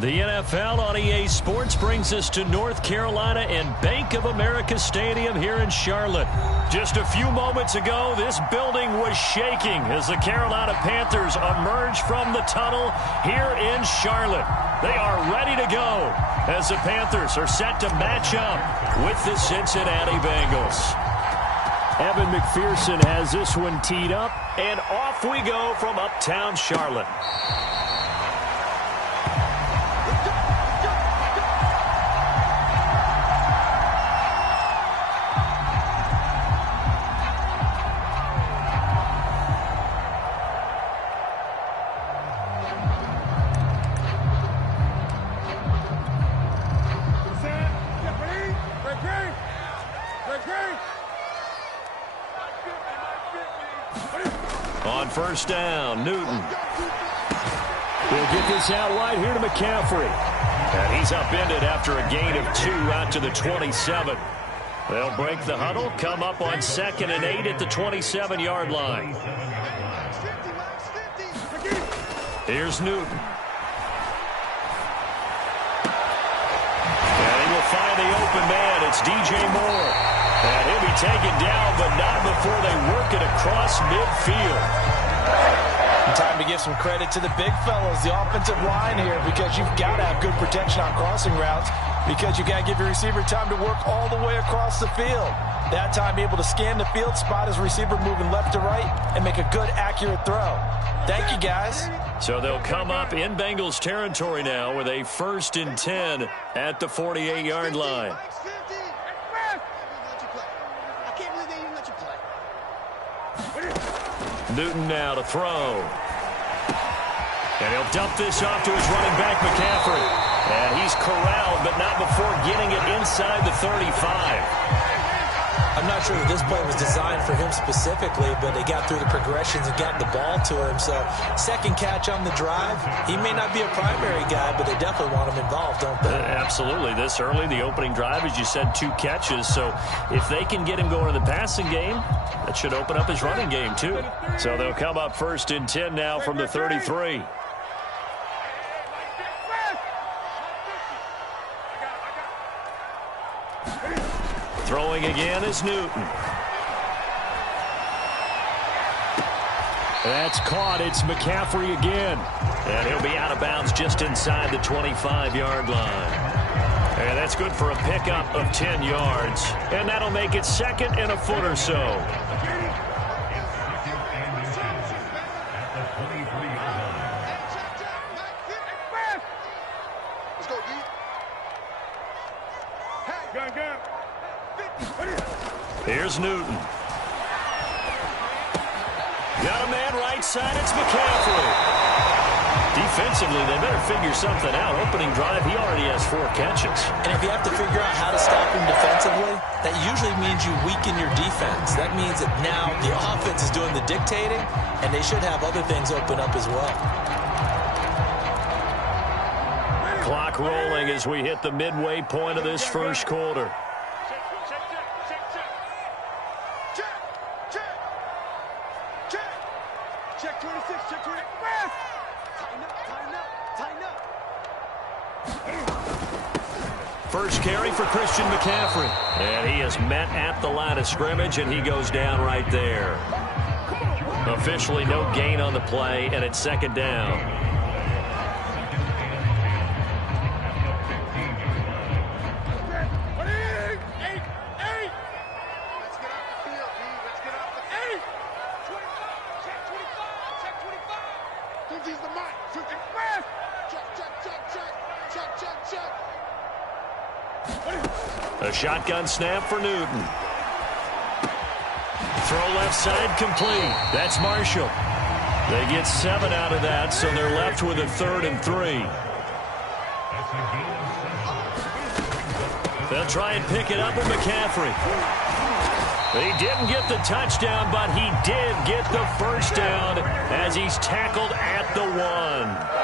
The NFL on EA Sports brings us to North Carolina and Bank of America Stadium here in Charlotte. Just a few moments ago, this building was shaking as the Carolina Panthers emerged from the tunnel here in Charlotte. They are ready to go as the Panthers are set to match up with the Cincinnati Bengals. Evan McPherson has this one teed up, and off we go from uptown Charlotte. On first down, Newton will get this out wide here to McCaffrey. And he's upended after a gain of 2 out to the 27. They'll break the huddle, come up on 2nd and 8 at the 27-yard line. Here's Newton. And he will find the open man. It's DJ Moore. And he'll be taken down, but not before they work it across midfield. Time to give some credit to the big fellas, the offensive line here, because you've got to have good protection on crossing routes, because you got to give your receiver time to work all the way across the field. That time, be able to scan the field, spot his receiver moving left to right, and make a good, accurate throw. Thank you, guys. So they'll come up in Bengals territory now with a 1st and 10 at the 48-yard line. Newton now to throw. And he'll dump this off to his running back, McCaffrey. And he's corralled, but not before getting it inside the 35. I'm not sure that this play was designed for him specifically, but they got through the progressions and got the ball to him. So, second catch on the drive. He may not be a primary guy, but they definitely want him involved, don't they? Absolutely. This early, the opening drive, as you said, 2 catches. So, if they can get him going in the passing game, that should open up his running game, too. So, they'll come up 1st and 10 now from the 33. Throwing again is Newton. That's caught. It's McCaffrey again. And he'll be out of bounds just inside the 25-yard line. And that's good for a pickup of 10 yards. And that'll make it 2nd and a foot or so. Here's Newton. Got a man right side. It's McCaffrey. Defensively, they better figure something out. Opening drive, he already has 4 catches. And if you have to figure out how to stop him defensively, that usually means you weaken your defense. That means that now the offense is doing the dictating, and they should have other things open up as well. Clock rolling as we hit the midway point of this first quarter. First carry for Christian McCaffrey. And he is met at the line of scrimmage, and he goes down right there. Officially no gain on the play, and it's 2nd down. A shotgun snap for Newton. Throw left side complete. That's Marshall. They get 7 out of that, so they're left with a 3rd and 3. They'll try and pick it up with McCaffrey. He didn't get the touchdown, but he did get the first down as he's tackled at the 1.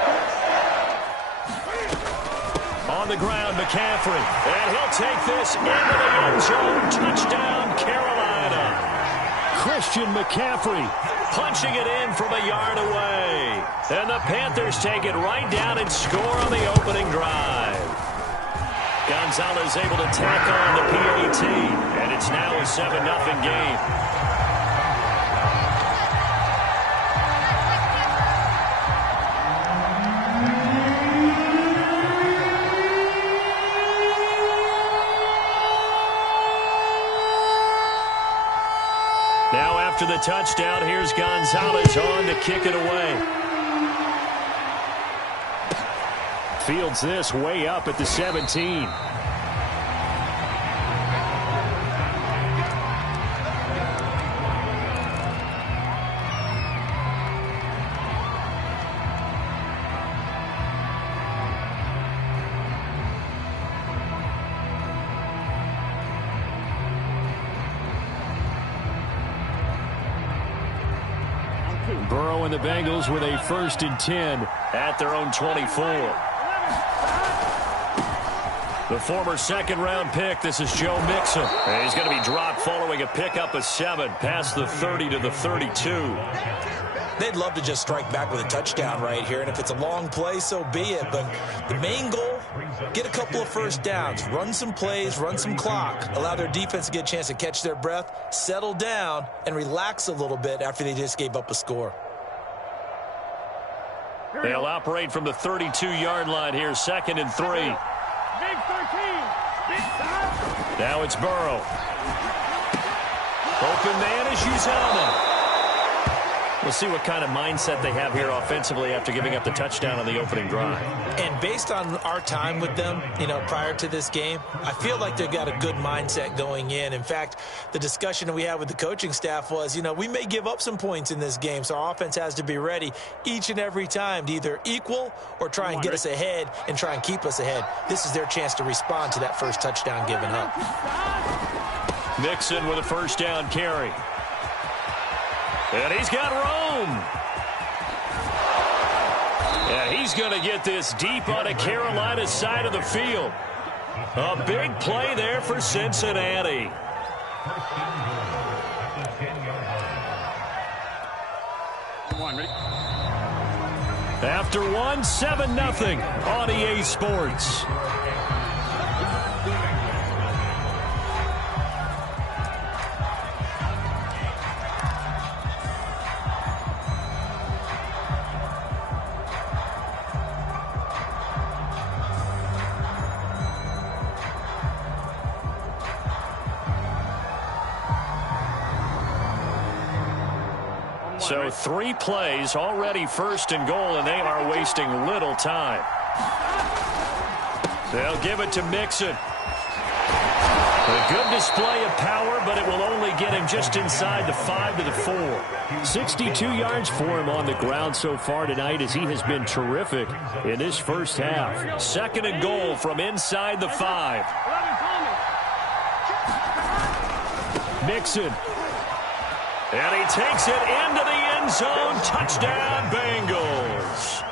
On the ground, McCaffrey. And he'll take this into the end zone. Touchdown, Carolina. Christian McCaffrey punching it in from a yard away. And the Panthers take it right down and score on the opening drive. Gonzalez able to tack on the PAT, and it's now a 7-0 game. Now after the touchdown, here's Gonzalez on to kick it away. Fields this way up at the 17. Burrow and the Bengals with a 1st and 10 at their own 24. The former second-round pick, this is Joe Mixon. And he's going to be dropped following a pickup of 7 past the 30 to the 32. They'd love to just strike back with a touchdown right here, and if it's a long play, so be it. But the main goal, get a couple of first downs, run some plays, run some clock, allow their defense to get a chance to catch their breath, settle down, and relax a little bit after they just gave up a score. They'll operate from the 32-yard line here, 2nd and 3. Big 13. Big time. Now it's Burrow. Open man is Uzomah. We'll see what kind of mindset they have here offensively after giving up the touchdown on the opening drive. And based on our time with them, prior to this game, I feel like they've got a good mindset going in. In fact, the discussion that we had with the coaching staff was, we may give up some points in this game, so our offense has to be ready each and every time to either equal or try and get us ahead and try and keep us ahead. This is their chance to respond to that first touchdown given up. Mixon with a 1st down carry. And he's got room. And he's going to get this deep on a Carolina side of the field. A big play there for Cincinnati. After 7-0 on EA Sports. So 3 plays, already 1st and goal, and they are wasting little time. They'll give it to Mixon. A good display of power, but it will only get him just inside the 5 to the 4. 62 yards for him on the ground so far tonight as he has been terrific in this first half. 2nd and goal from inside the 5. Mixon. And he takes it into the end zone. Touchdown, Bengals.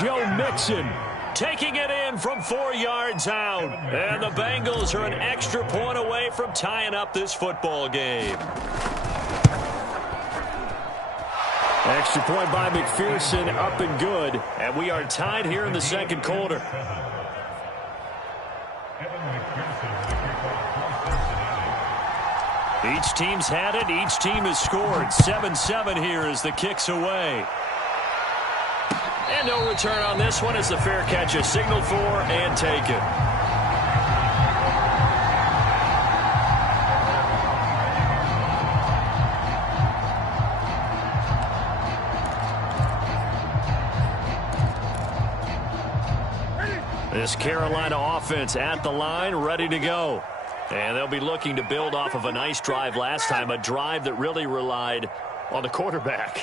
Joe Mixon taking it in from 4 yards out. And the Bengals are an extra point away from tying up this football game. Extra point by McPherson, up and good. And we are tied here in the 2nd quarter. Each team's had it. Each team has scored. 7-7 here as the kick's away. And no return on this one as the fair catch is signaled for and taken. This Carolina offense at the line, ready to go. And they'll be looking to build off of a nice drive last time, a drive that really relied on the quarterback.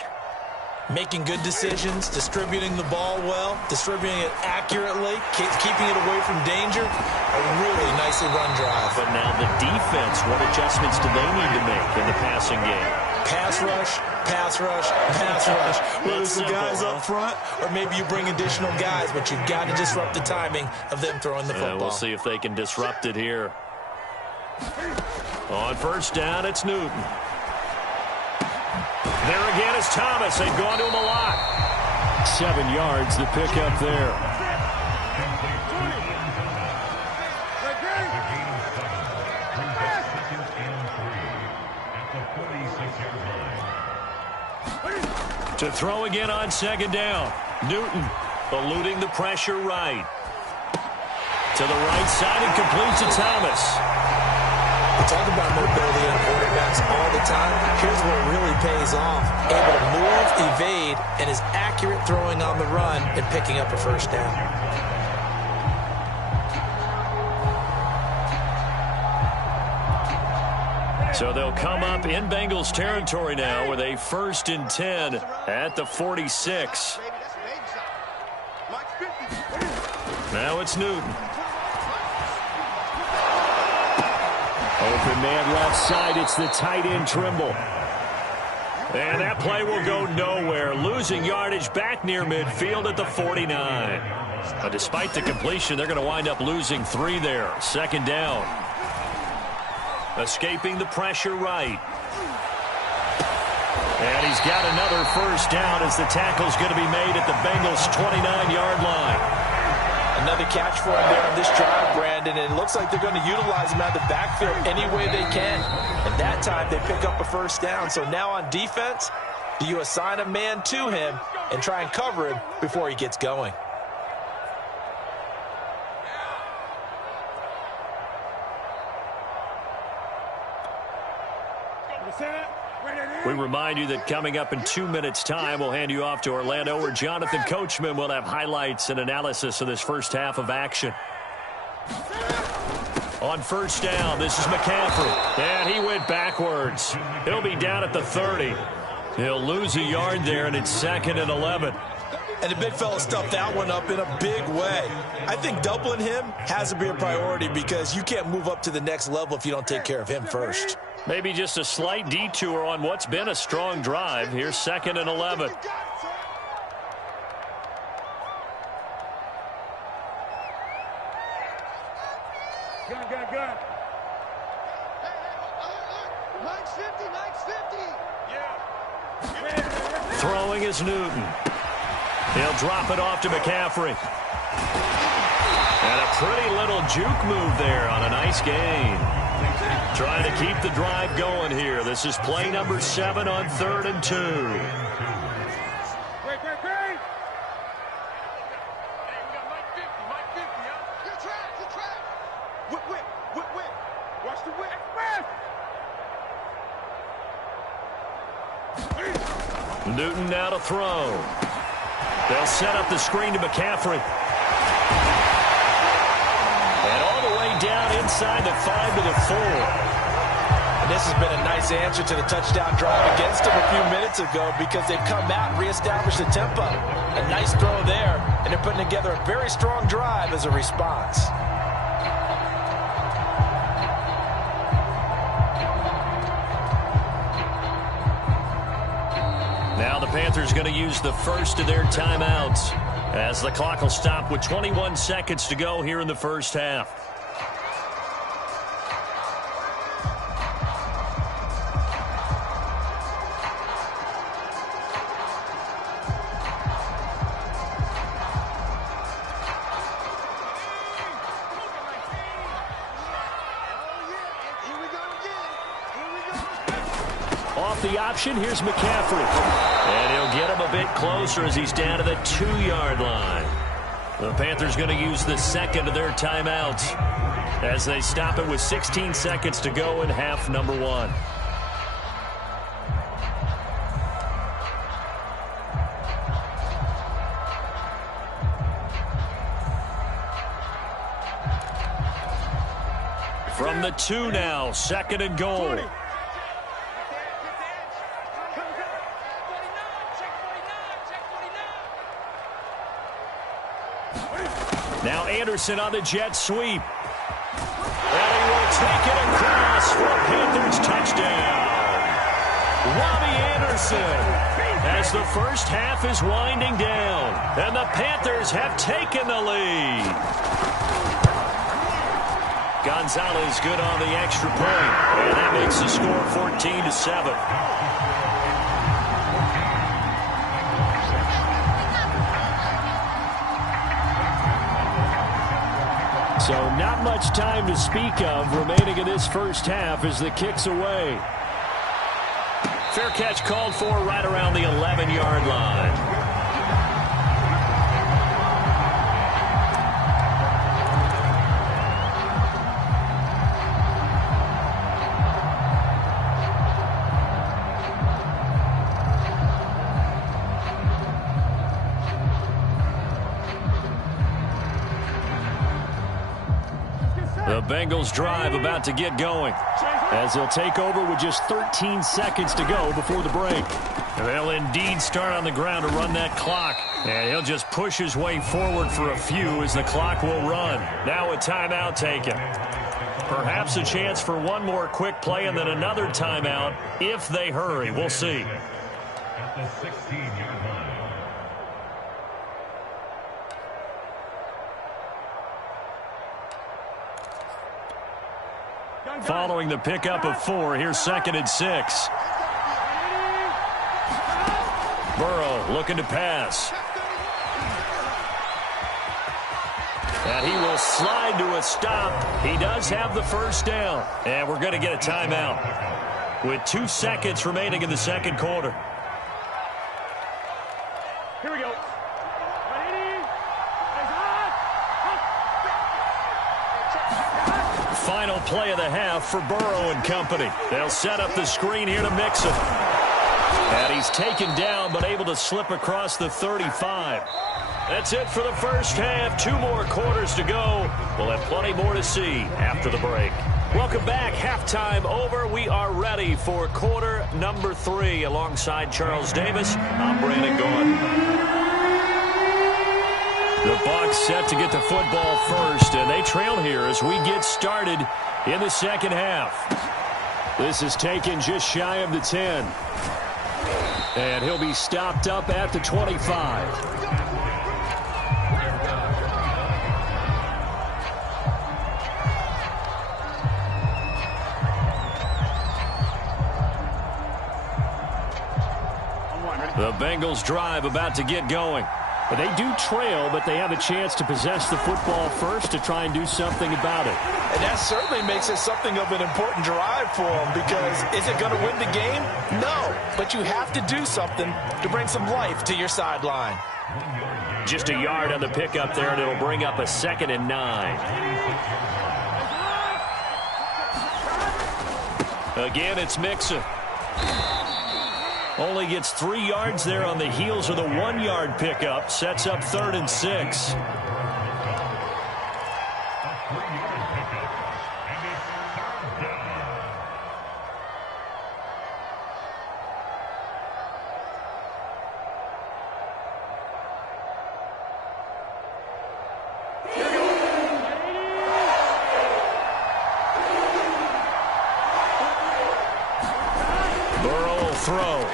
Making good decisions, distributing the ball well, distributing it accurately, keeping it away from danger. A really nicely run drive. But now the defense, what adjustments do they need to make in the passing game? Pass rush, pass rush, pass rush. Whether some guys up front or maybe you bring additional guys, but you've got to disrupt the timing of them throwing the football. We'll see if they can disrupt it here. On 1st down, it's Newton. There again is Thomas. They've gone to him a lot. 7 yards to pick up there. To throw again on second down. Newton eluding the pressure right. To the right side and completes to Thomas. We talk about mobility in quarterbacks all the time. Here's what really pays off. Able to move, evade, and is accurate throwing on the run and picking up a first down. So they'll come up in Bengals territory now with a 1st and 10 at the 46. Now it's Newton. Open man left side. It's the tight end Trimble. And that play will go nowhere. Losing yardage back near midfield at the 49. But despite the completion, they're going to wind up losing 3 there. 2nd down. Escaping the pressure right. And he's got another first down as the tackle's going to be made at the Bengals' 29-yard line. Another catch for him there on this drive, Brandon, and it looks like they're going to utilize him out of the backfield any way they can. And that time they pick up a first down. So now on defense, do you assign a man to him and try and cover him before he gets going? We remind you that coming up in 2 minutes' time, we'll hand you off to Orlando, where Jonathan Coachman will have highlights and analysis of this first half of action. On first down, this is McCaffrey. And he went backwards. He'll be down at the 30. He'll lose a yard there, and it's 2nd and 11. And the big fella stuffed that one up in a big way. I think doubling him has to be a priority because you can't move up to the next level if you don't take care of him first. Maybe just a slight detour on what's been a strong drive. Here's 2nd and 11. Gun. 950. Yeah. Throwing is Newton. He'll drop it off to McCaffrey. And a pretty little juke move there on a nice gain. Trying to keep the drive going here. This is play number 7 on 3rd and 2. Great. Mike 50, huh? Good track. Whip. Watch the whip. Newton now to throw. They'll set up the screen to McCaffrey. And all the way down inside the 5 to the 4. And this has been a nice answer to the touchdown drive against them a few minutes ago because they've come out and reestablished the tempo. A nice throw there, and they're putting together a very strong drive as a response. Now the Panthers going to use the first of their timeouts as the clock will stop with 21 seconds to go here in the first half. The option, here's McCaffrey. And he'll get him a bit closer as he's down to the 2-yard line. The Panthers going to use the second of their timeouts as they stop it with 16 seconds to go in half number 1. From the 2 now, 2nd and goal. Now Anderson on the jet sweep. And he will take it across for a Panthers touchdown. Robbie Anderson as the first half is winding down. And the Panthers have taken the lead. Gonzalez good on the extra point. And that makes the score 14-7. So not much time to speak of remaining in this first half as the kick's away. Fair catch called for right around the 11-yard line. The Bengals drive about to get going as they'll take over with just 13 seconds to go before the break. They'll indeed start on the ground to run that clock. And he'll just push his way forward for a few as the clock will run. Now a timeout taken. Perhaps a chance for one more quick play and then another timeout if they hurry. We'll see. At the 16-yard line. Following the pickup of 4, here's 2nd and 6. Burrow looking to pass. And he will slide to a stop. He does have the first down. And we're going to get a timeout with 2 seconds remaining in the second quarter. Here we go. Final play of the half for Burrow and company. They'll set up the screen here to Mixon. And he's taken down but able to slip across the 35. That's it for the first half. 2 more quarters to go. We'll have plenty more to see after the break. Welcome back. Halftime over. We are ready for quarter number 3. Alongside Charles Davis, I'm Brandon Gordon. The Bucs set to get the football first, and they trail here as we get started in the second half. This is taken just shy of the 10. And he'll be stopped up at the 25. The Bengals drive about to get going. But they do trail, but they have a chance to possess the football first to try and do something about it. And that certainly makes it something of an important drive for them, because is it going to win the game? No, but you have to do something to bring some life to your sideline. Just a yard on the pickup there, and it'll bring up a 2nd and 9. Again, it's Mixon. Only gets 3 yards there on the heels of the 1-yard pickup. Sets up 3rd and 6. Burrow will throw.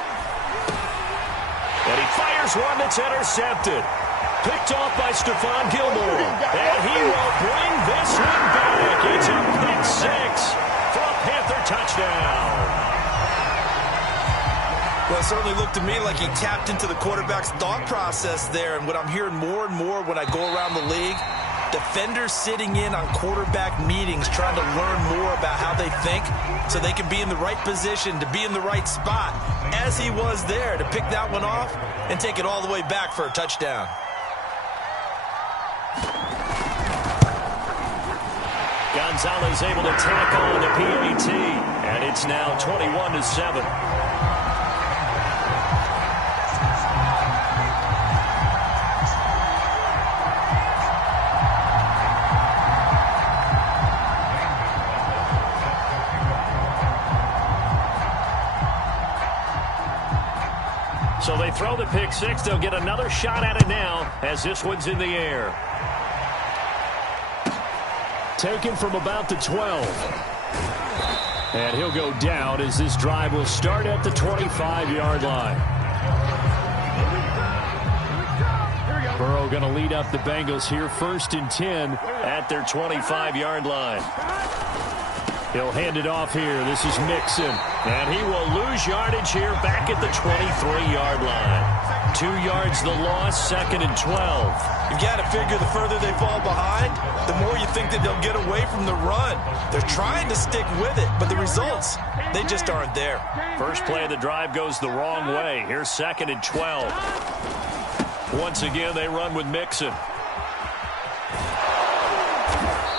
And he fires one that's intercepted. Picked off by Stephon Gilmore. And he will bring this one back. It's a pick 6 for a Panther touchdown. Well, it certainly looked to me like he tapped into the quarterback's thought process there. And what I'm hearing more and more when I go around the league, defenders sitting in on quarterback meetings trying to learn more about how they think so they can be in the right position to be in the right spot, as he was there to pick that one off and take it all the way back for a touchdown. Gonzalez able to tack on the PAT, and it's now 21-7. So they throw the pick 6. They'll get another shot at it now as this one's in the air. Taken from about the 12. And he'll go down as this drive will start at the 25-yard line. Burrow going to lead up the Bengals here. 1st and 10 at their 25-yard line. He'll hand it off here. This is Mixon. And he will lose yardage here back at the 23-yard line. 2 yards the loss, 2nd and 12. You've got to figure the further they fall behind, the more you think that they'll get away from the run. They're trying to stick with it, but the results, they just aren't there. First play of the drive goes the wrong way. Here's 2nd and 12. Once again, they run with Mixon.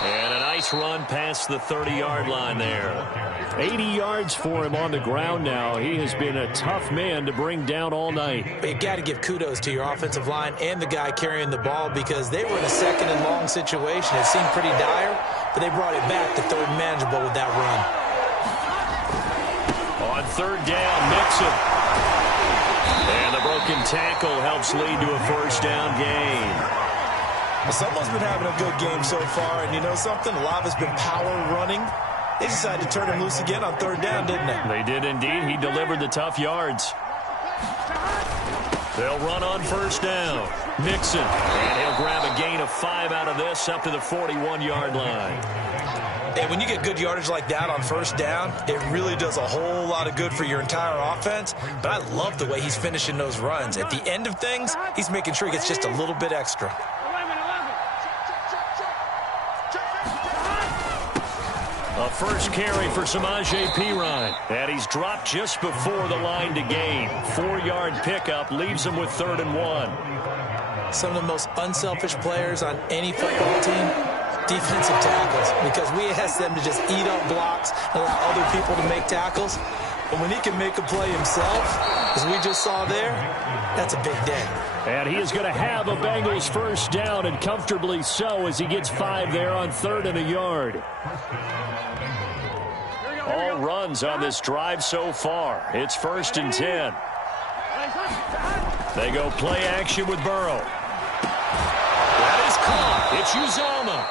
And a nice run past the 30-yard line there. 80 yards for him on the ground now. He has been a tough man to bring down all night. But you got to give kudos to your offensive line and the guy carrying the ball because they were in a 2nd and long situation. It seemed pretty dire, but they brought it back to 3rd and manageable with that run. On 3rd down, Mixon. And the broken tackle helps lead to a 1st down gain. Well, someone's been having a good game so far, and you know something? A lot has been power running. They decided to turn him loose again on 3rd down, didn't they? They did indeed. He delivered the tough yards. They'll run on 1st down. Mixon. And he'll grab a gain of 5 out of this up to the 41-yard line. And when you get good yardage like that on 1st down, it really does a whole lot of good for your entire offense. But I love the way he's finishing those runs. At the end of things, he's making sure he gets just a little bit extra. A first carry for Samaje Perine. And he's dropped just before the line to gain. 4-yard pickup leaves him with 3rd and 1. Some of the most unselfish players on any football team, defensive tackles, because we ask them to just eat up blocks and allow other people to make tackles. But when he can make a play himself, as we just saw there, that's a big day. And he is going to have a Bengals 1st down, and comfortably so, as he gets 5 there on 3rd and a yard. All runs on this drive so far. It's 1st and 10. They go play action with Burrow. That is caught. It's Uzomah.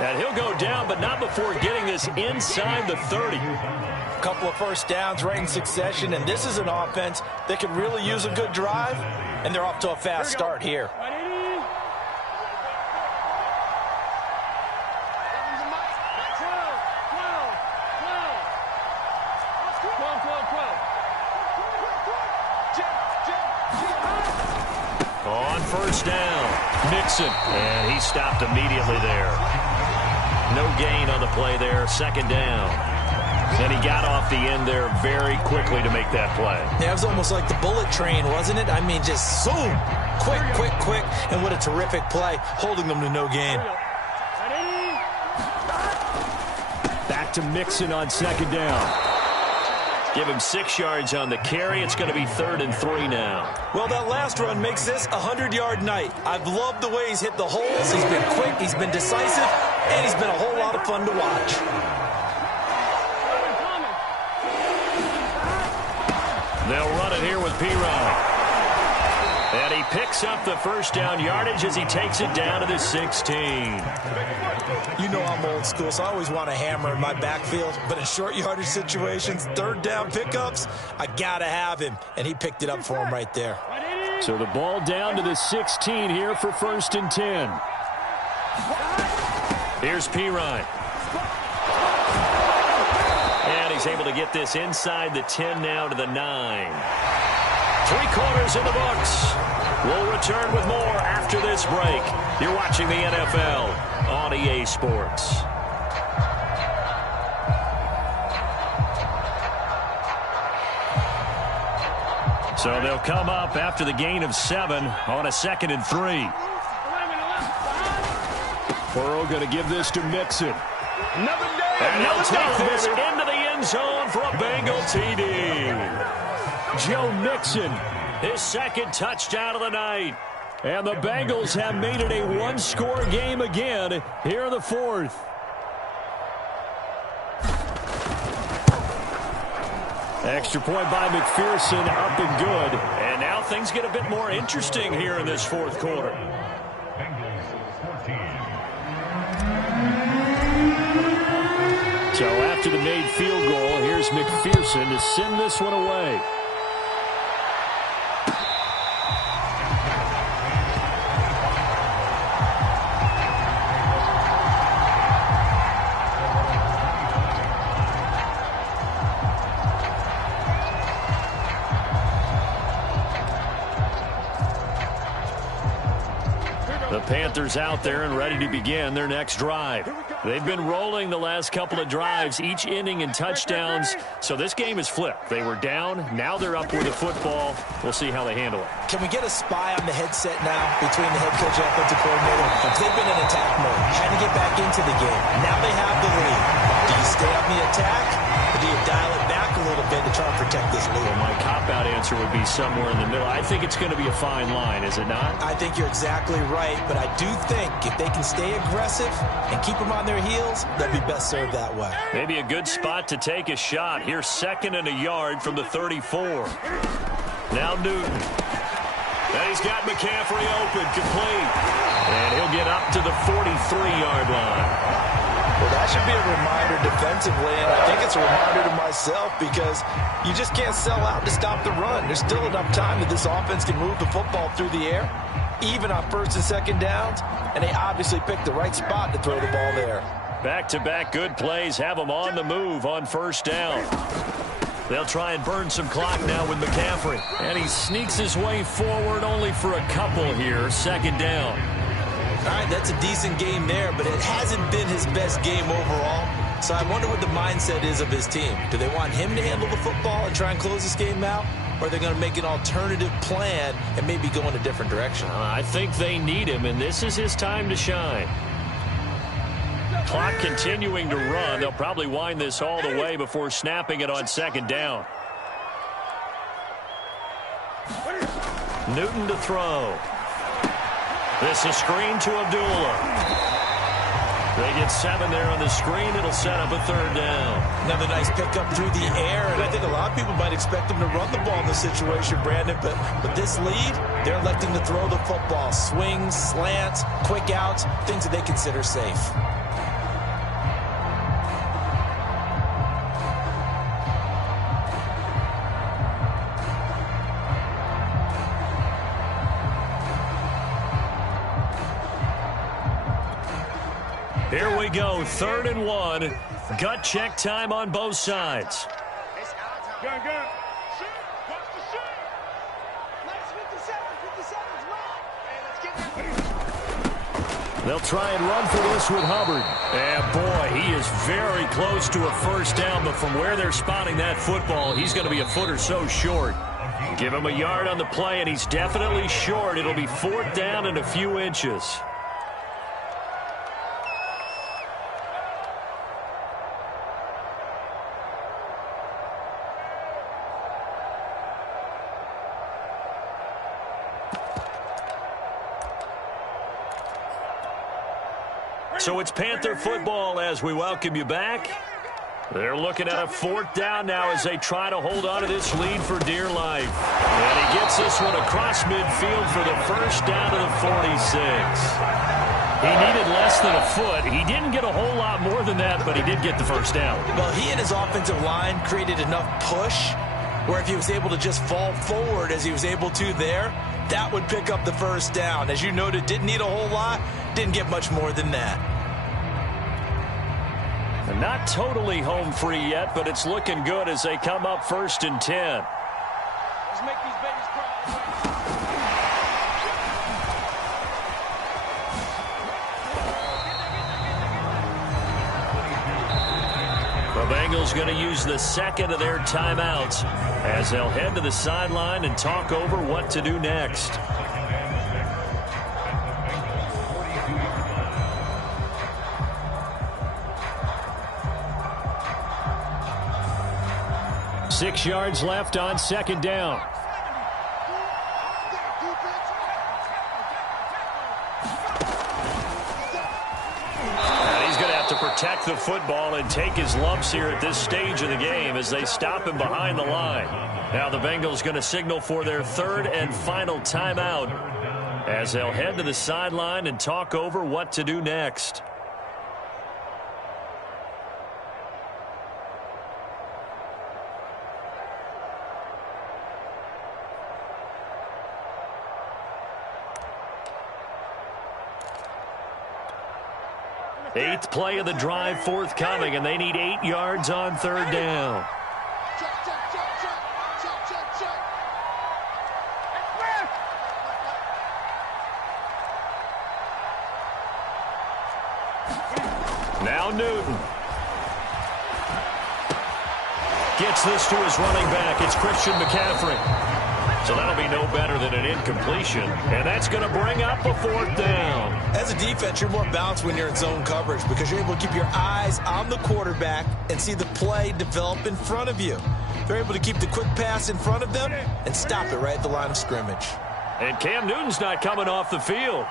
And he'll go down, but not before getting this inside the 30. A couple of 1st downs right in succession, and this is an offense that could really use a good drive, and they're off to a fast start here. On 1st down, Mixon, and he stopped immediately there. No gain on the play there, 2nd down. And he got off the end there very quickly to make that play. Yeah, it was almost like the bullet train, wasn't it? I mean, just zoom, quick, quick, quick, and what a terrific play, holding them to no gain. Back to Mixon on 2nd down. Give him 6 yards on the carry. It's going to be 3rd and 3 now. Well, that last run makes this a 100-yard night. I've loved the way he's hit the holes. He's been quick, he's been decisive, and he's been a whole lot of fun to watch. They'll run it here with Perine. And he picks up the 1st down yardage as he takes it down to the 16. You know I'm old school, so I always want a hammer in my backfield. But in short yardage situations, 3rd down pickups, I got to have him. And he picked it up for him right there. So the ball down to the 16 here for 1st and 10. Here's Perine. And he's able to get this inside the 10 now to the 9. 3 quarters in the books. We'll return with more after this break. You're watching the NFL on EA Sports. So they'll come up after the gain of 7 on a 2nd and 3. Burrow going to give this to Mixon. And he'll take this into the end zone for a Bengal TD. Joe Mixon, his 2nd touchdown of the night. And the Bengals have made it a 1-score game again here in the 4th. Extra point by McPherson, up and good. And now things get a bit more interesting here in this 4th quarter. So after the made field goal, here's McPherson to send this one away. Panthers out there and ready to begin their next drive. They've been rolling the last couple of drives, each inning in touchdowns. So this game is flipped. They were down. Now they're up with the football. We'll see how they handle it. Can we get a spy on the headset now between the head coach and offensive coordinator? They've been in attack mode, had to get back into the game. Now they have the lead. Do you stay on the attack, or do you dial it back a little bit to try and protect this lead? Well, my cop-out answer would be somewhere in the middle. I think it's going to be a fine line, is it not? I think you're exactly right, but I do think if they can stay aggressive and keep them on their heels, they'll be best served that way. Maybe a good spot to take a shot. Here's 2nd and a yard from the 34. Now Newton. And he's got McCaffrey open, complete. And he'll get up to the 43-yard line. Well, that should be a reminder defensively, and I think it's a reminder to myself because you just can't sell out to stop the run. There's still enough time that this offense can move the football through the air, even on 1st and 2nd downs, and they obviously picked the right spot to throw the ball there. Back-to-back good plays have them on the move on 1st down. They'll try and burn some clock now with McCaffrey. And he sneaks his way forward only for a couple here, 2nd down. All right, that's a decent game there, but it hasn't been his best game overall. So I wonder what the mindset is of his team. Do they want him to handle the football and try and close this game out? Or are they going to make an alternative plan and maybe go in a different direction? I think they need him, and this is his time to shine. Clock continuing to run. They'll probably wind this all the way before snapping it on 2nd down. Newton to throw. This is screen to Abdullah. They get 7 there on the screen. It'll set up a 3rd down. Another nice pickup through the air, and I think a lot of people might expect them to run the ball in this situation, Brandon, but with this lead, they're electing to throw the football. Swings, slants, quick outs, things that they consider safe. Here we go, 3rd and 1. Gut check time on both sides. Gun. They'll try and run for this with Hubbard. And boy, he is very close to a 1st down, but from where they're spotting that football, he's going to be a foot or so short. Give him a yard on the play, and he's definitely short. It'll be 4th down and a few inches. So it's Panther football as we welcome you back. They're looking at a 4th down now as they try to hold on to this lead for dear life. And he gets this one across midfield for the 1st down to the 46. He needed less than a foot. He didn't get a whole lot more than that, but he did get the 1st down. Well, he and his offensive line created enough push where if he was able to just fall forward as he was able to there, that would pick up the 1st down. As you noted, didn't need a whole lot, didn't get much more than that. Not totally home free yet, but it's looking good as they come up 1st and 10. Let's make these babies cry. The Bengals going to use the 2nd of their timeouts as they'll head to the sideline and talk over what to do next. Six yards left on 2nd down. And he's going to have to protect the football and take his lumps here at this stage of the game as they stop him behind the line. Now the Bengals going to signal for their 3rd and final timeout as they'll head to the sideline and talk over what to do next. Eighth play of the drive forthcoming, and they need 8 yards on 3rd down. Now Newton. Gets this to his running back. It's Christian McCaffrey. So that'll be no better than an incompletion. And that's going to bring up a 4th down. As a defense, you're more balanced when you're in zone coverage because you're able to keep your eyes on the quarterback and see the play develop in front of you. They're able to keep the quick pass in front of them and stop it right at the line of scrimmage. And Cam Newton's not coming off the field.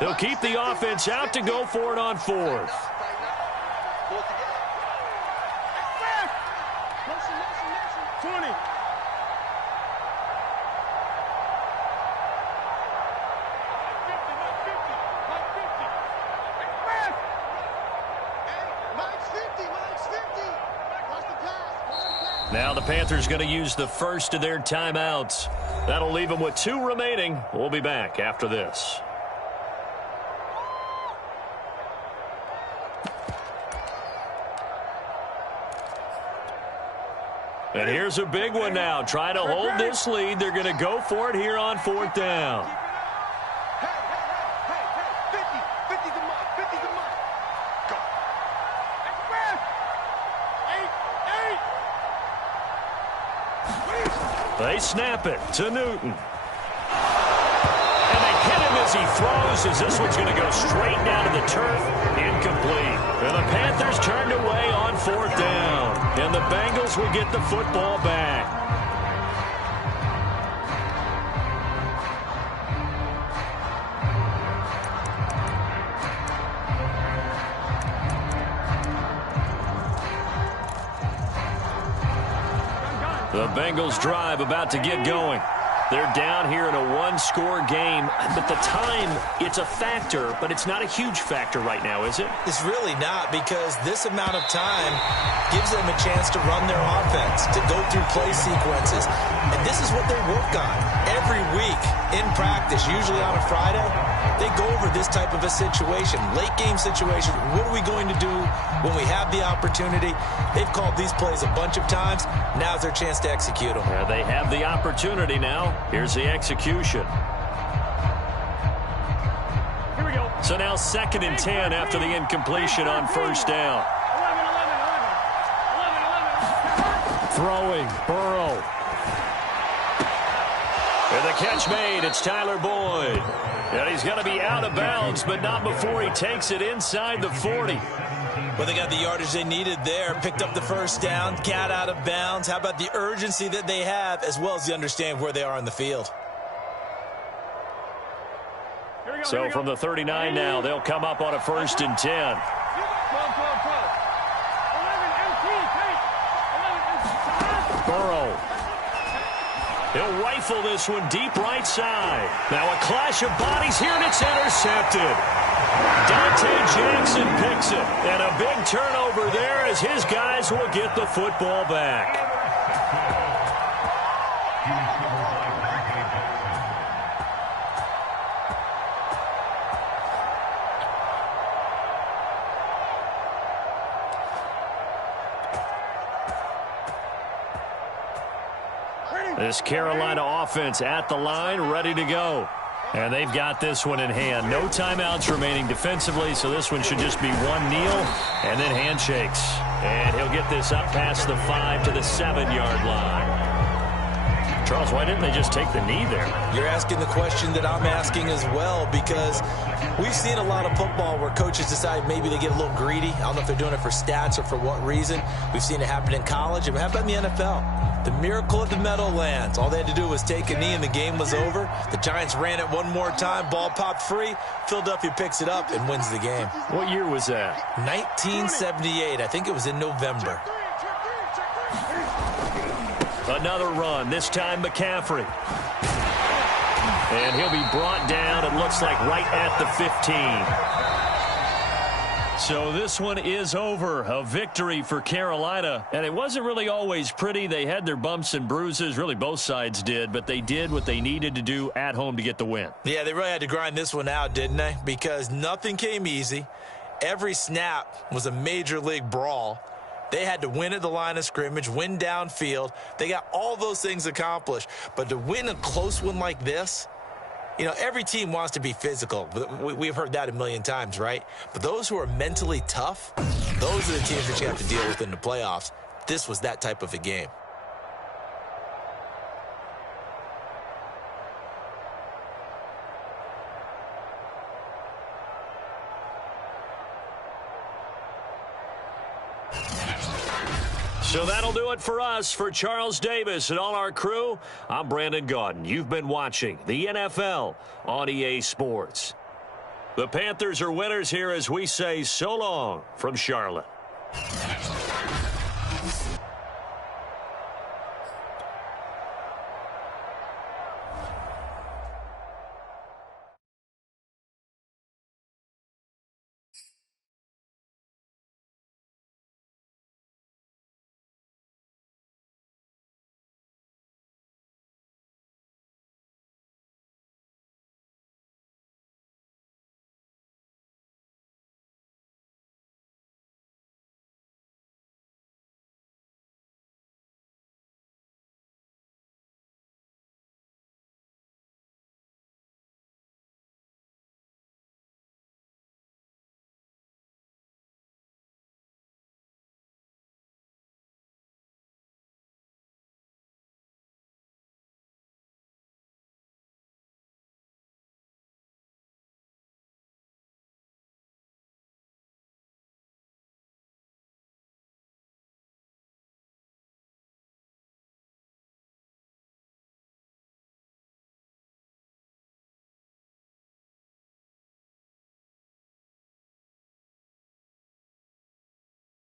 They'll keep the offense out to go for it on 4th. Now the Panthers going to use the first of their timeouts. That'll leave them with 2 remaining. We'll be back after this. And here's a big one now. Trying to hold this lead. They're going to go for it here on 4th down. They snap it to Newton. And they hit him as he throws, as this one's going to go straight down to the turf. Incomplete. And the Panthers turned away on 4th down. And the Bengals will get the football back. The Bengals drive about to get going. They're down here in a 1-score game, but the time, it's a factor, but it's not a huge factor right now, is it? It's really not, because this amount of time gives them a chance to run their offense, to go through play sequences. And this is what they work on every week in practice, usually on a Friday. They go over this type of a situation, late game situation. What are we going to do when we have the opportunity? They've called these plays a bunch of times. Now's their chance to execute them. Yeah, they have the opportunity now. Here's the execution. Here we go. So now 2nd and 10 after the incompletion on 1st down. 11. Throwing, Burrow. And the catch made, it's Tyler Boyd. And he's going to be out of bounds, but not before he takes it inside the 40. Well, they got the yardage they needed there, picked up the 1st down, got out of bounds. How about the urgency that they have, as well as the understanding where they are on the field? So from the 39 now, they'll come up on a 1st and 10. Burrow. He'll rifle this one deep right side. Now a clash of bodies here, and it's intercepted. Dante Jackson picks it. And a big turnover there as his guys will get the football back. This Carolina offense at the line, ready to go. And they've got this one in hand. No timeouts remaining defensively, so this one should just be one kneel and then handshakes. And he'll get this up past the 5 to the 7-yard line. Charles, why didn't they just take the knee there? You're asking the question that I'm asking as well, because we've seen a lot of football where coaches decide maybe they get a little greedy. I don't know if they're doing it for stats or for what reason. We've seen it happen in college. It happened in the NFL. The miracle of the Meadowlands. All they had to do was take a knee and the game was over. The Giants ran it one more time. Ball popped free. Philadelphia picks it up and wins the game. What year was that? 1978. I think it was in November. Another run, this time McCaffrey. And he'll be brought down, it looks like right at the 15. So this one is over. A victory for Carolina. And it wasn't really always pretty. They had their bumps and bruises. Really, both sides did. But they did what they needed to do at home to get the win. Yeah, they really had to grind this one out, didn't they? Because nothing came easy. Every snap was a major league brawl. They had to win at the line of scrimmage, win downfield. They got all those things accomplished. But to win a close one like this, You know, every team wants to be physical. We've heard that a million times, right? But those who are mentally tough, those are the teams that you have to deal with in the playoffs. This was that type of a game. So that'll do it for us. For Charles Davis and all our crew, I'm Brandon Gaudin. You've been watching the NFL on EA Sports. The Panthers are winners here as we say so long from Charlotte.